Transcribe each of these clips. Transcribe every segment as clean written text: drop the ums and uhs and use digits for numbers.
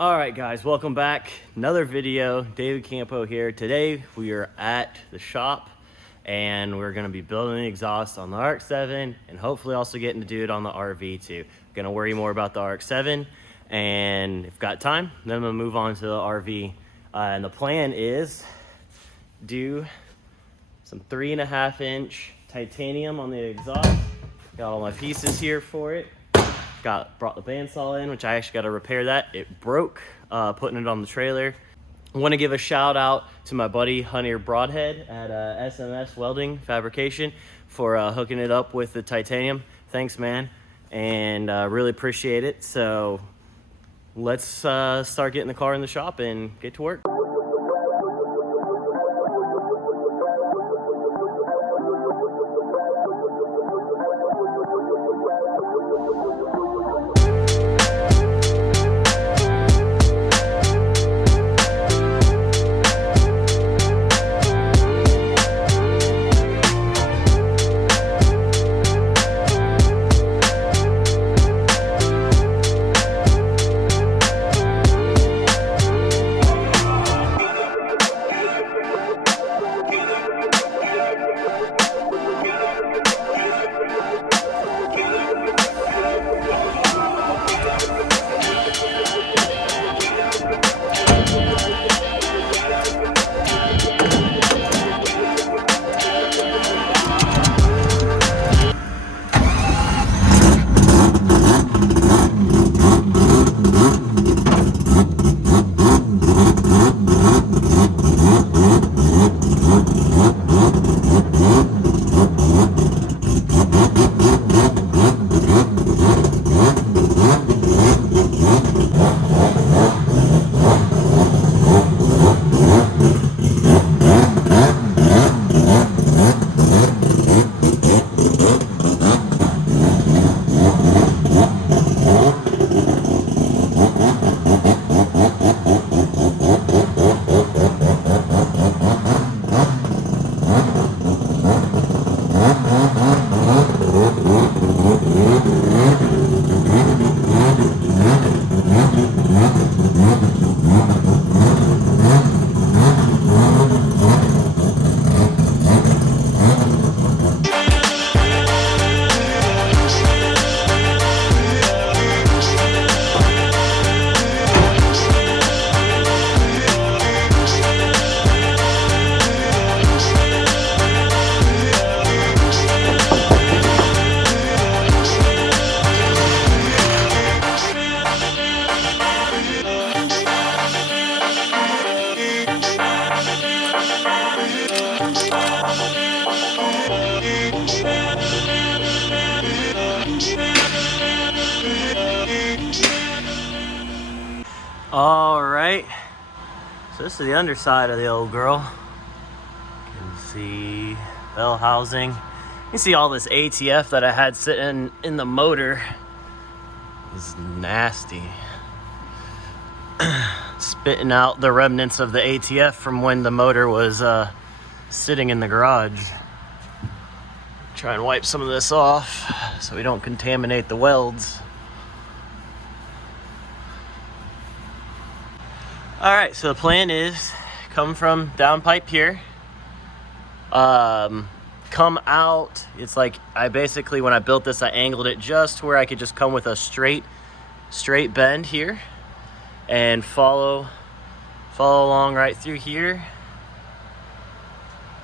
All right, guys, welcome back. Another video. David Campo here. Today we are at the shop and we're going to be building the exhaust on the RX-7 and hopefully also getting to do it on the RV too. Going to worry more about the RX-7, and if got time, then I'm going to move on to the RV. And the plan is do some 3.5-inch titanium on the exhaust. Got all my pieces here for it. Brought the bandsaw in, which I actually got to repair that. It broke putting it on the trailer. I want to give a shout out to my buddy Hunter Broadhead at SMS Welding Fabrication for hooking it up with the titanium. Thanks, man, and really appreciate it. So let's start getting the car in the shop and get to work. All right, so this is the underside of the old girl. You can see bell housing. You can see all this ATF that I had sitting in the motor. It's nasty. Spitting out the remnants of the ATF from when the motor was sitting in the garage. Try and wipe some of this off so we don't contaminate the welds. All right, so the plan is come from downpipe here, come out. It's like I basically, when I built this, I angled it just where I could just come with a straight bend here and follow along right through here,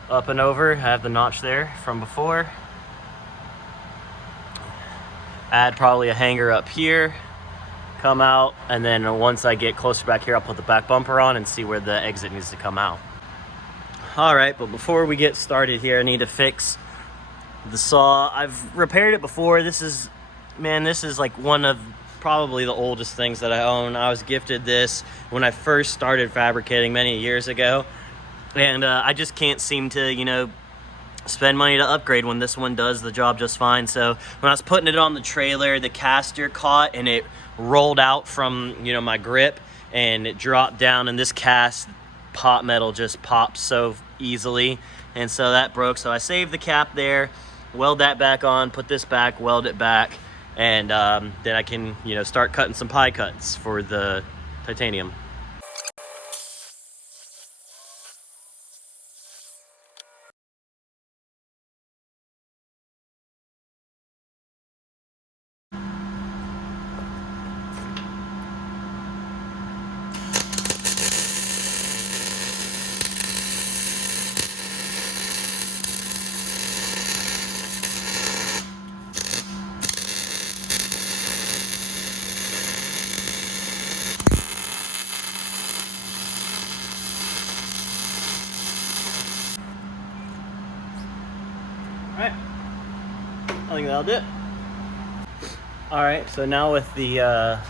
up and over. I have the notch there from before. Add probably a hanger up here. Come out, and then once I get closer back here, I'll put the back bumper on and see where the exit needs to come out. All right, but before we get started here, I need to fix the saw. I've repaired it before. This is like one of probably the oldest things that I own. I was gifted this when I first started fabricating many years ago, and I just can't seem to, spend money to upgrade when this one does the job just fine. So when I was putting it on the trailer, the caster caught and it rolled out from my grip, and it dropped down, and this cast pot metal just pops so easily, and so that broke. So I saved the cap there, weld that back on, put this back, weld it back, and then I can start cutting some pie cuts for the titanium. Alright, I think that'll do it. Alright, so now with the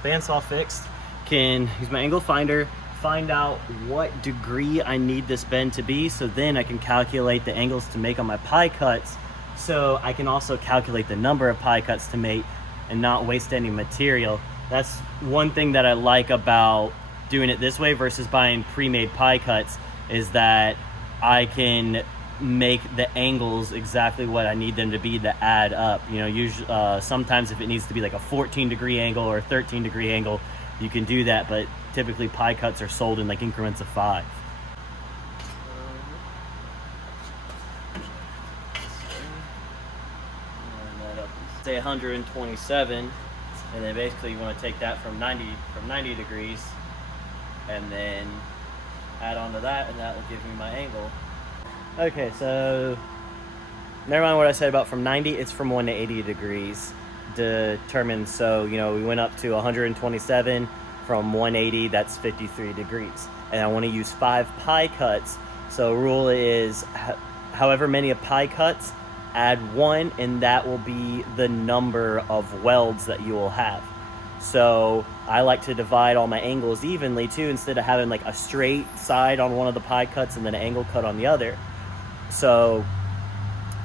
bandsaw fixed, can use my angle finder, find out what degree I need this bend to be, so then I can calculate the angles to make on my pie cuts, so I can also calculate the number of pie cuts to make and not waste any material. That's one thing that I like about doing it this way versus buying pre-made pie cuts, is that I can make the angles exactly what I need them to be to add up. You know, usually sometimes if it needs to be like a 14-degree angle or a 13-degree angle, you can do that, but typically pie cuts are sold in like increments of 5. Say 127, and then basically you want to take that from 90 degrees and then add on to that, and that will give me my angle. Okay, so never mind what I said about from 90, it's from 1 to 80 degrees determined. So, you know, we went up to 127 from 180, that's 53 degrees. And I want to use 5 pie cuts. So rule is however many of pie cuts, add 1, and that will be the number of welds that you will have. So I like to divide all my angles evenly too, instead of having like a straight side on one of the pie cuts and then an angle cut on the other. So,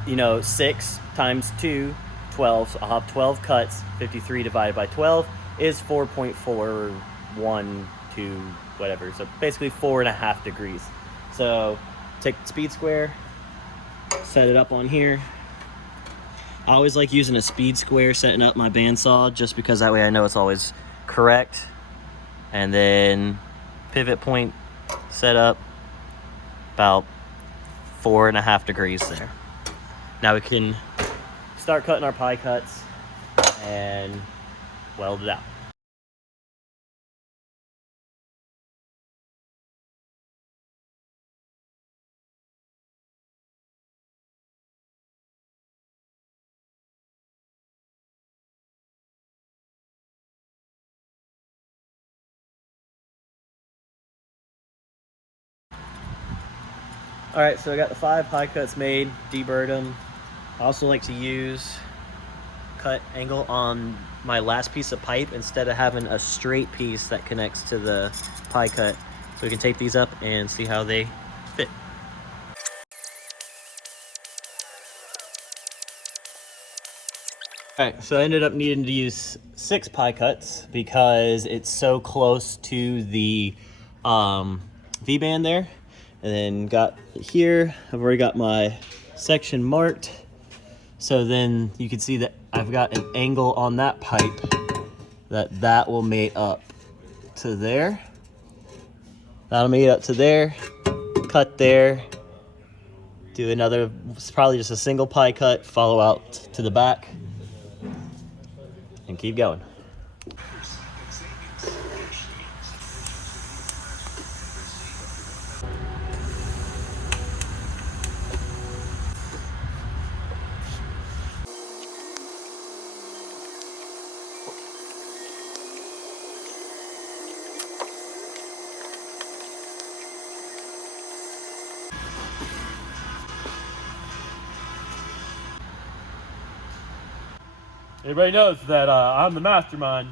you know, 6 times 2, 12. So I'll have 12 cuts. 53 divided by 12 is 4.412, whatever. So basically 4.5 degrees. So take the speed square, set it up on here. I always like using a speed square setting up my bandsaw, just because that way I know it's always correct. And then pivot point set up about 4.5 degrees there. Now we can start cutting our pie cuts and weld it out. All right, so I got the 5 pie cuts made, deburred them. I also like to use cut angle on my last piece of pipe instead of having a straight piece that connects to the pie cut. So we can tape these up and see how they fit. All right, so I ended up needing to use 6 pie cuts because it's so close to the V-band there. And then got here, I've already got my section marked. So then you can see that I've got an angle on that pipe that will mate up to there. That'll mate up to there, cut there, do another, it's probably just a single pie cut, follow out to the back, and keep going. Everybody knows that I'm the mastermind.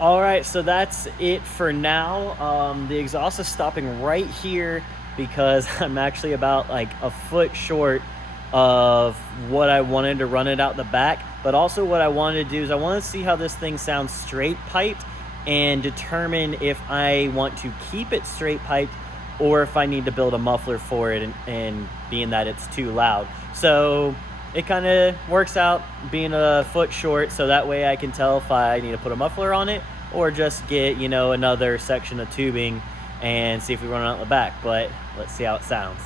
All right, so that's it for now. The exhaust is stopping right here because I'm actually about like a foot short of what I wanted to run it out the back. But also what I wanted to do is I want to see how this thing sounds straight piped and determine if I want to keep it straight piped or if I need to build a muffler for it, and being that it's too loud. So it kind of works out being a foot short, so that way I can tell if I need to put a muffler on it or just get, you know, another section of tubing and see if we run it out the back. But let's see how it sounds.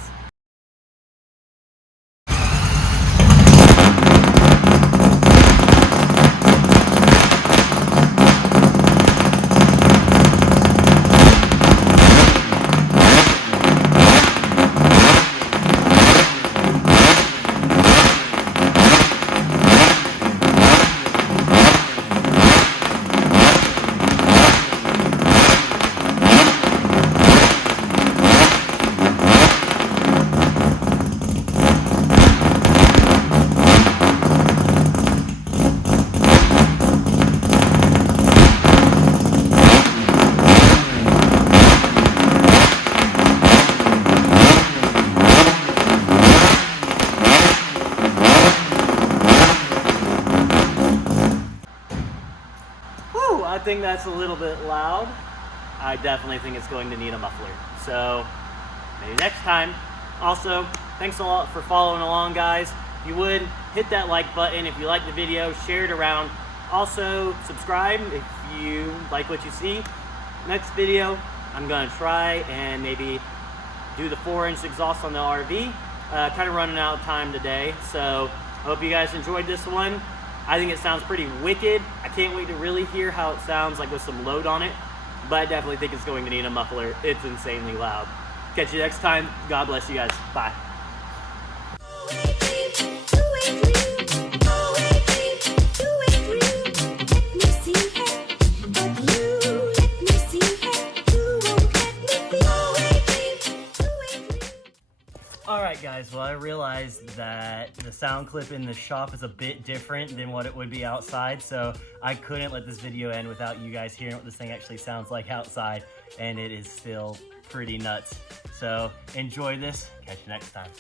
I think that's a little bit loud. I definitely think it's going to need a muffler. So maybe next time. Also, thanks a lot for following along, guys. If you would, hit that like button if you like the video, share it around. Also, subscribe if you like what you see. Next video, I'm gonna try and maybe do the 4-inch exhaust on the RV. Kind of running out of time today, so I hope you guys enjoyed this one. I think it sounds pretty wicked. I can't wait to really hear how it sounds like with some load on it, but I definitely think it's going to need a muffler. It's insanely loud. Catch you next time. God bless you guys. Bye. Alright guys, well I realized that the sound clip in the shop is a bit different than what it would be outside, so I couldn't let this video end without you guys hearing what this thing actually sounds like outside, and it is still pretty nuts. So enjoy this, catch you next time.